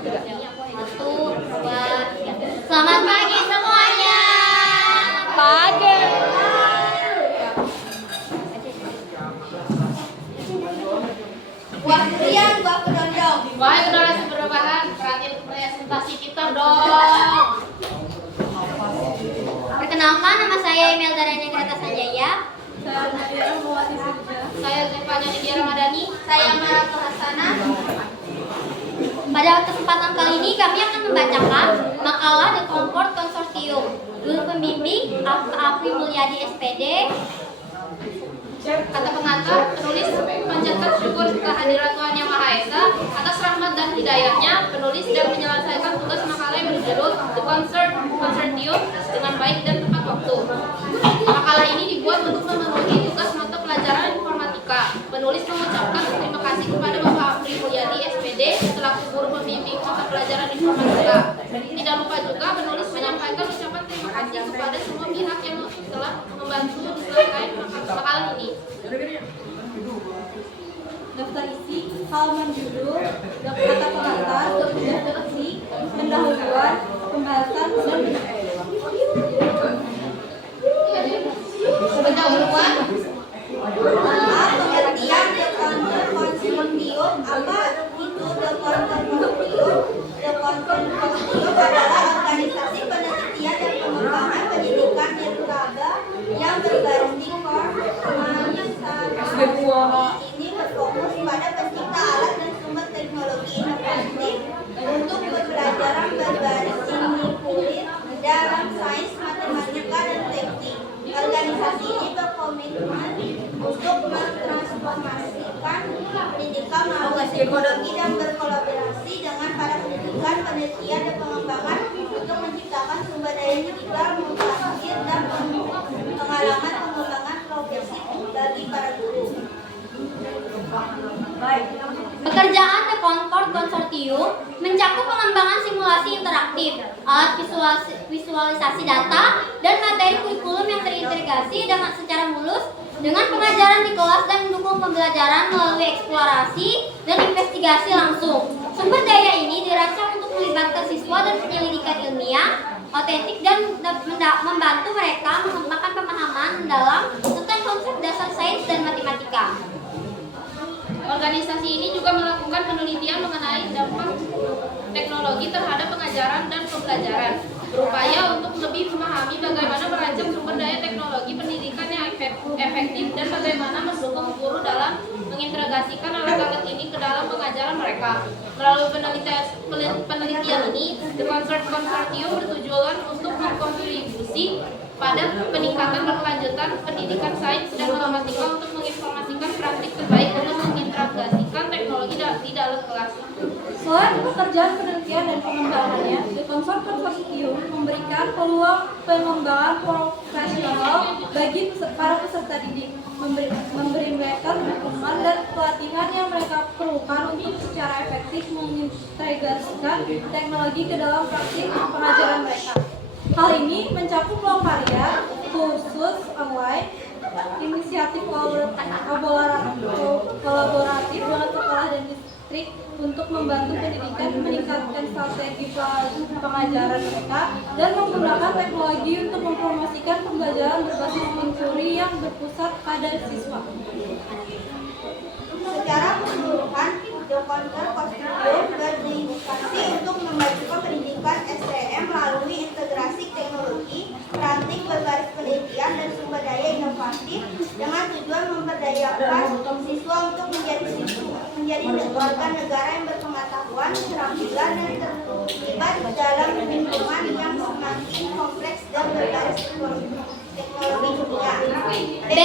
Satu, dua, tiga. Selamat pagi semuanya. Pagi. Buah durian, buah kedondong. Wahai generasi perubahan, perhatian presentasi kita dong. Perkenalkan, nama saya Imelda Grata Sanjaya. Saya Zevanya Nidia Ramadhani. Saya Maratu Hasana. Pada kesempatan kali ini kami akan membacakan makalah The Concord Consortium. Guru pembimbing Afri Mulyadi SPD. Kata pengantar, penulis panjatkan syukur kehadiran Tuhan Yang Maha Esa atas rahmat dan hidayahnya. Penulis sedang menyelesaikan tugas makalah yang berjudul The Consortium dengan baik dan tepat waktu. Makalah ini dibuat untuk memenuhi tugas mata pelajaran informatika. Penulis mengucapkan terima kasih kepada Bapak Afri Mulyadi SPD selaku guru pembimbing mata pelajaran informatika. Tidak lupa juga penulis menyampaikan ucapan terima kasih kepada semua pihak yang telah membantu desain makalah ini. Daftar isi, halaman judul, kata pengantar, deskripsi, pendahuluan, pembahasan, dan Pendahuluan. Pengertian The Concord Consortium. Apa itu The Concord Consortium? The Concord Consortium adalah organisasi penelitian dan pengembangan pendidikan nirlaba yang berbasis di Cork. Ini berfokus pada pencipta alat dan sumber teknologi inovatif untuk pembelajaran berbasis kulit dalam sains, matematika, dan teknik. Organisasi ini berkomitmen untuk mentransformasikan pendidikan melalui teknologi dan berkolaborasi dengan para pendidikan, penelitian, dan pengembangan untuk menciptakan sumber daya digital mutakhir dan pengalaman pengembangan profesi bagi para guru. Pekerjaan The Concord Consortium mencakup pengembangan simulasi interaktif, alat visualisasi data, dan materi kurikulum yang terintegrasi dengan secara mulus dengan pengajaran di kelas dan mendukung pembelajaran melalui eksplorasi dan investigasi langsung. Sumber daya ini dirancang untuk melibatkan siswa dan penyelidikan ilmiah, otentik, dan membantu mereka mengembangkan pemahaman mendalam tentang konsep dasar sains dan matematika. Organisasi ini juga melakukan penelitian mengenai dampak teknologi terhadap pengajaran dan pembelajaran, berupaya untuk lebih memahami bagaimana merancang sumber daya teknologi pendidikan yang efektif dan bagaimana mendukung guru dalam mengintegrasikan alat-alat ini ke dalam pengajaran mereka. Melalui penelitian ini, The Consortium bertujuan untuk berkontribusi pada peningkatan berkelanjutan pendidikan sains dan matematika untuk menginformasikan praktik terbaik untuk mengintegrasikan teknologi di dalam kelas. Selain pekerjaan penelitian dan pengembangannya, The Consortium memberikan peluang pengembangan profesional bagi para peserta didik, memberi mereka dukungan dan pelatihan yang mereka perlukan untuk secara efektif mengintegrasikan teknologi ke dalam praktik pengajaran mereka. Hal ini mencakup lokalia, kursus online, inisiatif kolaboratif dengan sekolah dan distrik untuk membantu pendidikan, meningkatkan strategi pengajaran mereka, dan menggunakan teknologi untuk mempromosikan pembelajaran berbasis Montessori yang berpusat pada siswa. Secara keseluruhan, The Concord Consortium berdedikasi untuk memajukan pendidikan STM melalui integrasi teknologi, praktik berbasis penelitian, dan sumber daya inovatif dengan tujuan memberdayakan siswa untuk menjadi warga negara yang berpengetahuan, keterampilan, dan terlibat dalam lingkungan yang semakin kompleks dan berbasis teknologi dunia. B.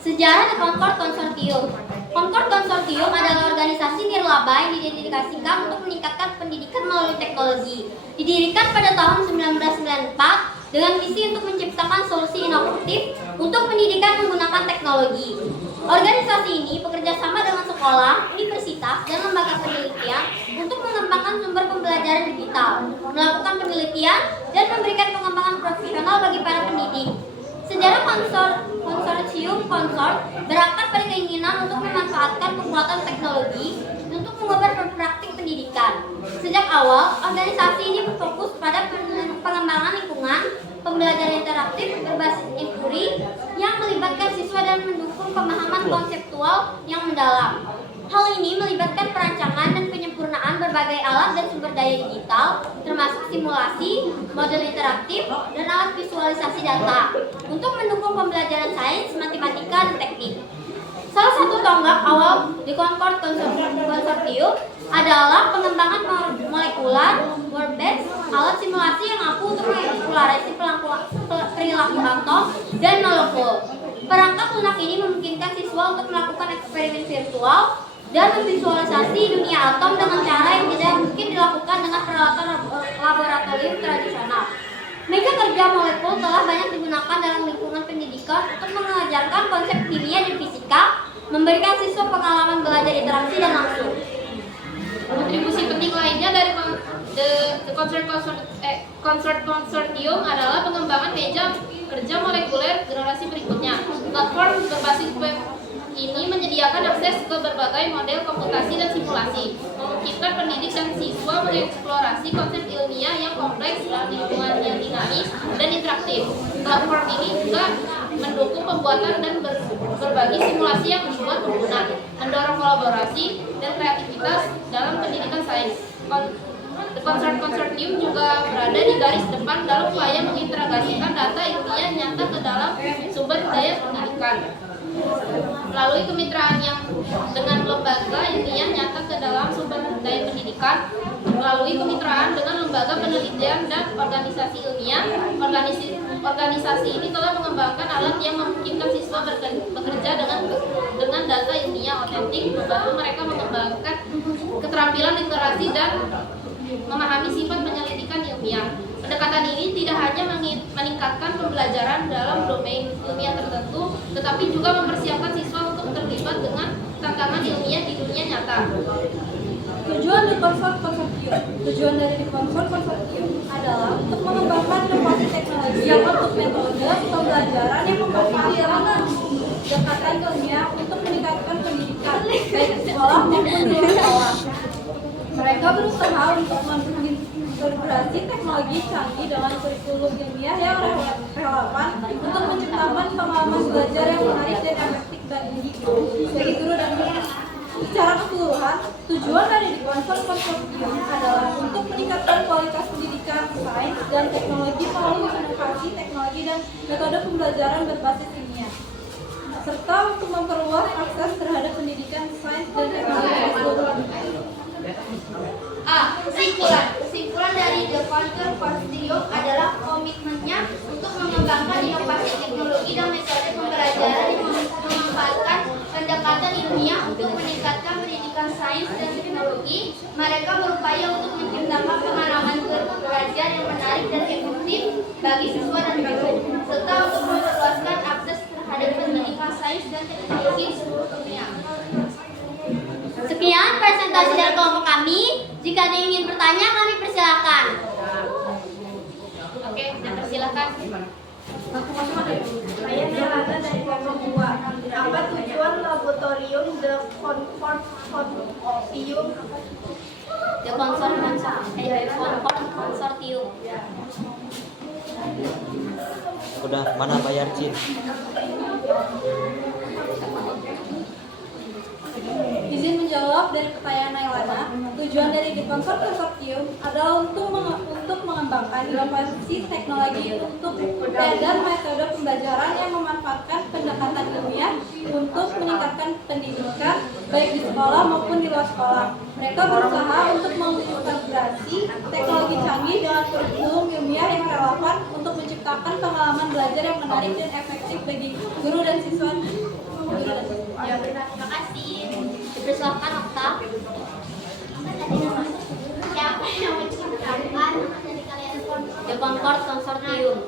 Sejarah The Concord Consortium. Concord Consortium adalah organisasi nirlaba yang didedikasikan untuk meningkatkan pendidikan melalui teknologi. Didirikan pada tahun 1994 dengan misi untuk menciptakan solusi inovatif untuk pendidikan menggunakan teknologi. Organisasi ini bekerja sama dengan sekolah, universitas, dan lembaga penelitian untuk mengembangkan sumber pembelajaran digital, melakukan penelitian, dan memberikan pengembangan profesional bagi para pendidik. Sejarah konsorsium konsort berakar pada keinginan untuk memanfaatkan kekuatan teknologi untuk mengubah praktik pendidikan. Sejak awal, organisasi ini berfokus pada pengembangan lingkungan, pembelajaran interaktif berbasis inquiry yang melibatkan siswa dan mendukung pemahaman konseptual yang mendalam. Hal ini melibatkan perancangan dan penyempurnaan berbagai alat dan sumber daya digital, termasuk simulasi, model interaktif, dan alat visualisasi data, untuk mendukung pembelajaran sains, matematika, dan teknik. Salah satu tonggak awal di Concord Consortium adalah pengembangan molekular work-based alat simulasi yang mampu untuk mengeksplorasi perilaku atom dan molekul. Perangkat lunak ini memungkinkan siswa untuk melakukan eksperimen virtual dan memvisualisasi dunia atom dengan cara yang tidak mungkin dilakukan dengan peralatan laboratorium tradisional. Meja kerja molekul telah banyak digunakan dalam lingkungan pendidikan untuk mengajarkan konsep kimia dan fisika, memberikan siswa pengalaman belajar interaksi dan langsung. Kontribusi penting lainnya dari Consortium adalah pengembangan meja kerja molekuler generasi berikutnya. Platform berbasis web ini menyediakan akses ke berbagai model komputasi dan simulasi, memungkinkan pendidik dan siswa mengeksplorasi konsep ilmiah yang kompleks dalam lingkungan yang dinamis dan interaktif. Platform ini juga mendukung pembuatan dan berbagi simulasi yang dibuat pengguna, mendorong kolaborasi dan kreativitas dalam pendidikan sains. Consortium juga berada di garis depan dalam upaya mengintegrasikan data ilmiah nyata ke dalam sumber daya pendidikan. Melalui kemitraan yang dengan lembaga ilmiah nyata ke dalam sumber daya pendidikan, melalui kemitraan dengan lembaga penelitian dan organisasi ilmiah, organisasi ini telah mengembangkan alat yang memungkinkan siswa bekerja dengan data ilmiah otentik, membantu mereka mengembangkan keterampilan literasi dan memahami sifat penyelidikan ilmiah. Pendekatan ini tidak hanya meningkatkan pembelajaran dalam domain ilmiah tertentu, tetapi juga mempersiapkan siswa untuk terlibat dengan tantangan ilmiah di dunia nyata. Tujuan dari konsorsium adalah untuk mengembangkan inovasi teknologi yang untuk metode pembelajaran yang memanfaatkan pendekatan ilmiah untuk meningkatkan pendidikan baik di sekolah maupun di luar sekolah. Mereka berusaha untuk mengintegrasi teknologi canggih dengan kurikulum ilmiah yang relevan untuk menciptakan pengalaman belajar yang menarik dan efektif bagi guru dan murid. Secara keseluruhan, tujuan dari konsorsium adalah untuk meningkatkan kualitas pendidikan sains dan teknologi melalui inovasi teknologi dan metode pembelajaran berbasis ilmiah, serta untuk memperluas akses terhadap pendidikan sains dan teknologi di seluruh dunia. Kesimpulan dari The Consortium adalah komitmennya untuk mengembangkan inovasi teknologi dan metode pembelajaran yang memanfaatkan pendekatan ilmiah untuk meningkatkan pendidikan sains dan teknologi. Mereka berupaya untuk menciptakan pengalaman belajar yang menarik dan efektif bagi siswa dan guru, serta untuk memperluaskan akses terhadap pendidikan sains dan teknologi di seluruh dunia. Sekian presentasi dari kelompok kami. Jika ada yang ingin bertanya, kami persilakan. Oke, dan persilakan. Saya Nelana dari kelompok 2. Apa tujuan laboratorium The Consortium? The Consortium. Udah, mana Pak Yarcin? Izin menjawab dari pertanyaan Nailana. Tujuan dari The Consortium adalah untuk mengembangkan inovasi teknologi untuk dan metode pembelajaran yang memanfaatkan pendekatan ilmiah untuk meningkatkan pendidikan baik di sekolah maupun di luar sekolah. Mereka berusaha untuk mengintegrasi teknologi canggih dengan kurikulum ilmiah yang relevan untuk menciptakan pengalaman belajar yang menarik dan efektif bagi guru dan siswa. Terima kasih. Dipersilakan Okta. Siapa yang menciptakan dari kalian? The Concord Consortium.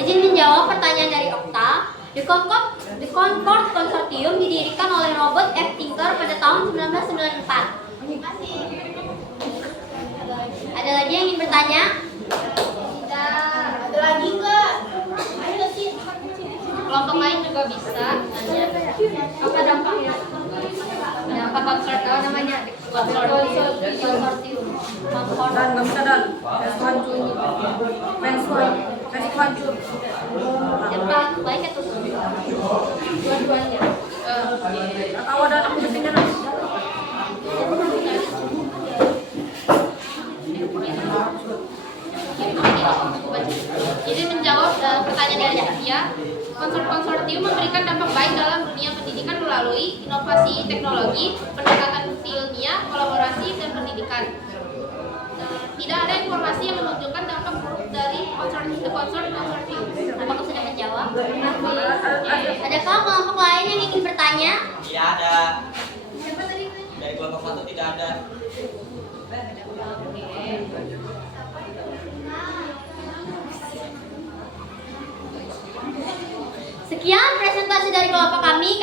Izin menjawab pertanyaan dari Okta. The Concord Consortium didirikan oleh Robert F. Tinker pada tahun 1994. Ada lagi yang ingin bertanya? Tidak. Ada lagi nggak? Ayo sih. Kelompok lain juga bisa nanya. Apa dampaknya? Dampak namanya konsorsium. Dan nggak bisa dan pensuancur Dampak baik atau Dua-duanya. atau ada aku bikinnya nanti. Jadi menjawab pertanyaan dari Sofia, konsorsium memberikan dampak baik dalam dunia pendidikan melalui inovasi teknologi, pendekatan bukti ilmiah, kolaborasi, dan pendidikan. Tidak ada informasi yang menunjukkan dampak buruk dari konsorsium. apakah sudah menjawab? Adakah kelompok lain yang ingin bertanya? Tidak ada. Dari kelompok 1 tidak ada. Sekian presentasi dari kelompok kami.